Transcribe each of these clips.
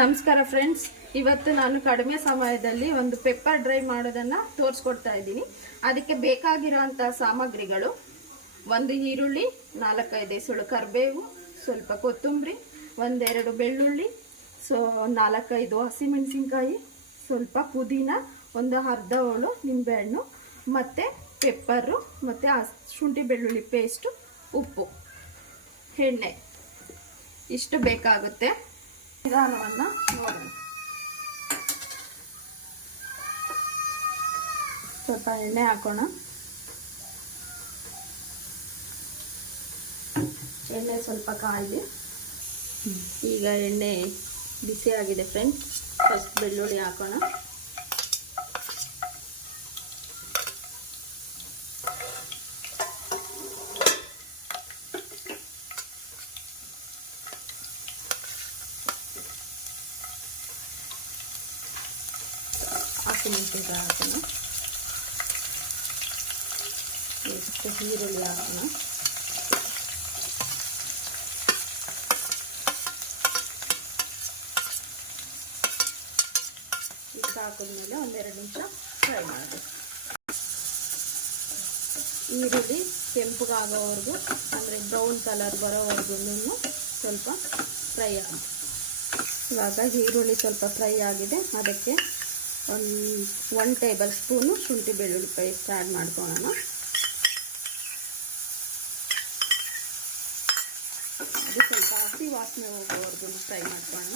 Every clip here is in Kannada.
ನಮಸ್ಕಾರ ಫ್ರೆಂಡ್ಸ್, ಇವತ್ತು ನಾನು ಕಡಿಮೆ ಸಮಯದಲ್ಲಿ ಒಂದು ಪೆಪ್ಪರ್ ಡ್ರೈ ಮಾಡೋದನ್ನ ತೋರಿಸ್ಕೊಡ್ತಾ ಇದ್ದೀನಿ. ಅದಕ್ಕೆ ಬೇಕಾಗಿರುವಂಥ ಸಾಮಗ್ರಿಗಳು: ಒಂದು ಈರುಳ್ಳಿ, 4-5 ಎಸಳು ಕರಿಬೇವು, ಸ್ವಲ್ಪ ಕೊತ್ತಂಬರಿ, ಒಂದೆರಡು ಬೆಳ್ಳುಳ್ಳಿ, 4-5 ಹಸಿಮೆಣಸಿನ್ಕಾಯಿ, ಸ್ವಲ್ಪ ಪುದೀನ, ಒಂದು ಅರ್ಧ ಹೋಳು ನಿಂಬೆಹಣ್ಣು, ಮತ್ತು ಪೆಪ್ಪರು, ಮತ್ತು ಶುಂಠಿ ಬೆಳ್ಳುಳ್ಳಿ ಪೇಸ್ಟು, ಉಪ್ಪು, ಎಣ್ಣೆ ಇಷ್ಟು ಬೇಕಾಗುತ್ತೆ. ವಿಧಾನವನ್ನು ನೋಡೋಣ. ಸ್ವಲ್ಪ ಎಣ್ಣೆ ಹಾಕೋಣ. ಎಣ್ಣೆ ಸ್ವಲ್ಪ ಕಾಯಿದೆ. ಈಗ ಎಣ್ಣೆ ಬಿಸಿ ಆಗಿದೆ ಫ್ರೆಂಡ್ಸ್. ಫಸ್ಟ್ ಬೆಳ್ಳುಳ್ಳಿ ಹಾಕೋಣ. ಹಸಿಮೆಣಸಿನ್ಕಾಯಿ ಹಾಕೋಣ. ಎಷ್ಟು ಈರುಳ್ಳಿ ಹಾಕೋಣ. ಇಷ್ಟು ಹಾಕಿದ್ಮೇಲೆ 1-2 ನಿಮಿಷ ಫ್ರೈ ಮಾಡಬೇಕು. ಈರುಳ್ಳಿ ಕೆಂಪಗಾಗೋವರೆಗೂ, ಅಂದರೆ ಬ್ರೌನ್ ಕಲರ್ ಬರೋವರೆಗೂ ಸ್ವಲ್ಪ ಫ್ರೈ ಆಗಿ. ಇವಾಗ ಈರುಳ್ಳಿ ಸ್ವಲ್ಪ ಫ್ರೈ ಆಗಿದೆ. ಅದಕ್ಕೆ 1 ಟೇಬಲ್ ಸ್ಪೂನು ಶುಂಠಿ ಬೆಳ್ಳುಳ್ಳಿ ಪೇಸ್ಟ್ ಆ್ಯಡ್ ಮಾಡ್ಕೊಳ್ಳೋಣ. ಅದು ಸ್ವಲ್ಪ ಹಸಿ ವಾಸನೆ ಹೋಗೋವರೆಗೂ ಫ್ರೈ ಮಾಡ್ಕೊಳ್ಳೋಣ.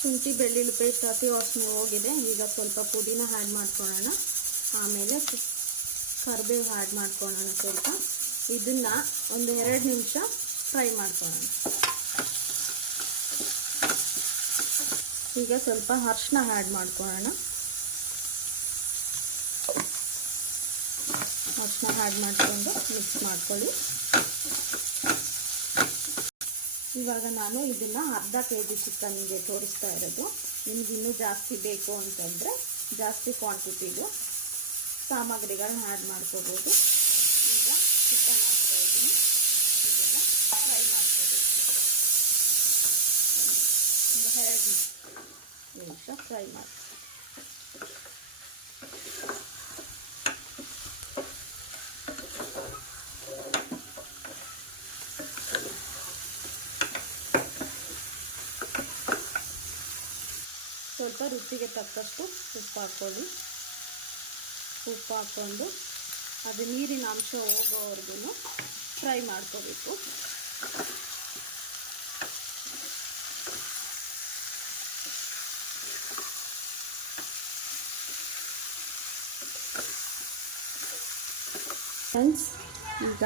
ಶುಂಠಿ ಬೆಳ್ಳುಳ್ಳಿ ಪೇಸ್ಟ್ ಹಸಿ ವಾಸನೆ ಹೋಗಿದೆ. ಈಗ ಸ್ವಲ್ಪ ಪುದೀನ ಆ್ಯಡ್ ಮಾಡ್ಕೊಳ್ಳೋಣ. ಆಮೇಲೆ ಕರಿಬೇವು ಆ್ಯಡ್ ಮಾಡ್ಕೊಳ್ಳೋಣ. ಸ್ವಲ್ಪ ಇದನ್ನು 1-2 ನಿಮಿಷ ಫ್ರೈ ಮಾಡ್ಕೊಳ್ಳೋಣ. ಈಗ ಸ್ವಲ್ಪ ಅರಿಶಿನ ಆ್ಯಡ್ ಮಾಡ್ಕೊಳ್ಳೋಣ. ಅರಿಶಿನ ಆ್ಯಡ್ ಮಾಡಿಕೊಂಡು ಮಿಕ್ಸ್ ಮಾಡ್ಕೊಳ್ಳಿ. ಇವಾಗ ನಾನು ಇದನ್ನು ಅರ್ಧ kg ಚಿಕನ್ಗೆ ತೋರಿಸ್ತಾ ಇರೋದು. ನಿಮ್ಗೆ ಇನ್ನೂ ಜಾಸ್ತಿ ಬೇಕು ಅಂತಂದರೆ ಜಾಸ್ತಿ ಕ್ವಾಂಟಿಟಿದು ಸಾಮಗ್ರಿಗಳನ್ನ ಆ್ಯಡ್ ಮಾಡ್ಕೋಬೋದು. ಈಗ ಚಿಕನ್ ಹಾಕ್ತಾ ಇದ್ದೀನಿ. ಇದನ್ನು ಫ್ರೈ ಮಾಡ್ಕೋಬೇಕು. 1-2 ನಿಮಿಷ ಫ್ರೈ ಮಾಡಿ. ಸ್ವಲ್ಪ ರುಚಿಗೆ ತಕ್ಕಷ್ಟು ಉಪ್ಪು ಹಾಕ್ಕೊಳ್ಳಿ. ಉಪ್ಪು ಹಾಕ್ಕೊಂಡು ಅದು ನೀರಿನ ಅಂಶ ಹೋಗೋವರೆಗೂ ಫ್ರೈ ಮಾಡ್ಕೋಬೇಕು. ಫ್ರೆಂಡ್ಸ್, ಈಗ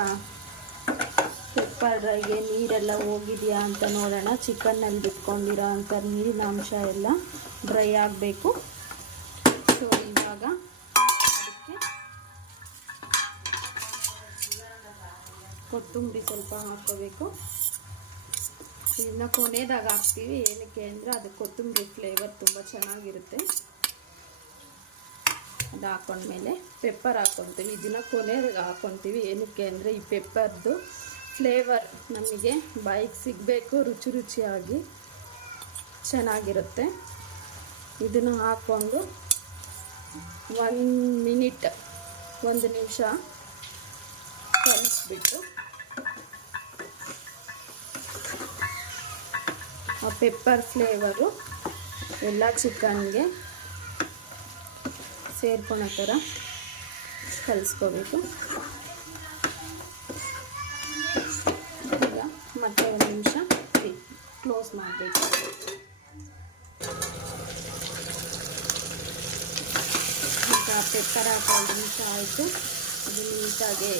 ಪೆಪ್ಪರ್ ಡ್ರೈಗೆ ನೀರೆಲ್ಲ ಹೋಗಿದೆಯಾ ಅಂತ ನೋಡೋಣ. ಚಿಕನ್ನಲ್ಲಿ ಬಿಟ್ಕೊಂಡಿರೋ ಅಂಥ ನೀರಿನ ಅಂಶ ಎಲ್ಲ ಡ್ರೈ ಆಗಬೇಕು. ಸೊ ಇವಾಗ ಅದಕ್ಕೆ ಕೊತ್ತಂಬರಿ ಸ್ವಲ್ಪ ಹಾಕ್ಕೋಬೇಕು. ಇದನ್ನ ಕೊನೆದಾಗ ಹಾಕ್ತೀವಿ. ಏನಕ್ಕೆ ಅಂದರೆ ಅದು ಕೊತ್ತಂಬರಿ ಫ್ಲೇವರ್ ತುಂಬ ಚೆನ್ನಾಗಿರುತ್ತೆ. ಅದು ಹಾಕೊಂಡ್ಮೇಲೆ ಪೆಪ್ಪರ್ ಹಾಕ್ಕೊತೀವಿ. ಇದನ್ನು ಕೊನೆದಾಗ ಹಾಕ್ಕೊತೀವಿ. ಏನಕ್ಕೆ ಅಂದರೆ ಈ ಪೆಪ್ಪರ್ದು ಫ್ಲೇವರ್ ನಮಗೆ ಬಾಯಿಗೆ ಸಿಗಬೇಕು, ರುಚಿಯಾಗಿ ಚೆನ್ನಾಗಿರುತ್ತೆ. ಇದನ್ನು ಹಾಕ್ಕೊಂಡು 1 ನಿಮಿಷ ಕಲಿಸ್ಬಿಟ್ಟು ಆ ಪೆಪ್ಪರ್ ಫ್ಲೇವರು ಎಲ್ಲ ಚಿಕನ್ಗೆ ಸೇರ್ಕೊಳ್ಳೋ ಥರ ಕಲಿಸ್ಕೋಬೇಕು. ಈಗ ಮತ್ತೆ 1 ನಿಮಿಷ ಕ್ಲೋಸ್ ಮಾಡಬೇಕು. ಈಗ ಪೆಪ್ಪರ್ ಹಾಕಿ 1 ನಿಮಿಷ ಆಯಿತು. ಅದು ನೀಟಾಗಿ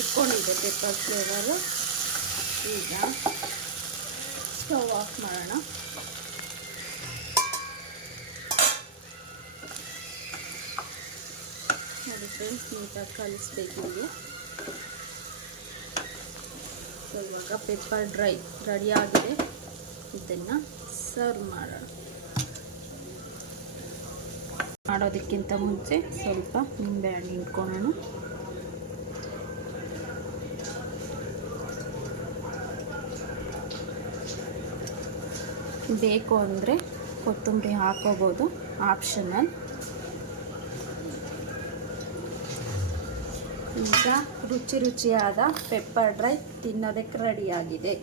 ಇಟ್ಕೊಂಡಿದೆ ಪೆಪ್ಪರ್ ಫ್ಲೇವರು. ಈಗ ಸ್ಟವ್ ಆಫ್ ಮಾಡೋಣ. ನೋಡಿ ಫ್ರೆಂಡ್ಸ್, ನೀಟಾಗಿ ಕಲಿಸ್ಬೇಕು. ಇದು ಇವಾಗ ಪೆಪ್ಪರ್ ಡ್ರೈ ರೆಡಿಯಾಗಿದೆ. ಇದನ್ನು ಸರ್ವ್ ಮಾಡೋಣ. ಮಾಡೋದಕ್ಕಿಂತ ಮುಂಚೆ ಸ್ವಲ್ಪ ನಿಂಬೆಹಣ್ಣು ಇಟ್ಕೊಳ್ಳೋಣ. ಬೇಕು ಅಂದರೆ ಕೊತ್ತಂಬರಿ ಹಾಕೋಬೋದು, ಆಪ್ಷನಲ್. ಈಗ ರುಚಿಯಾದ ಪೆಪ್ಪರ್ ಡ್ರೈ ತಿನ್ನೋದಕ್ಕೆ ರೆಡಿಯಾಗಿದೆ.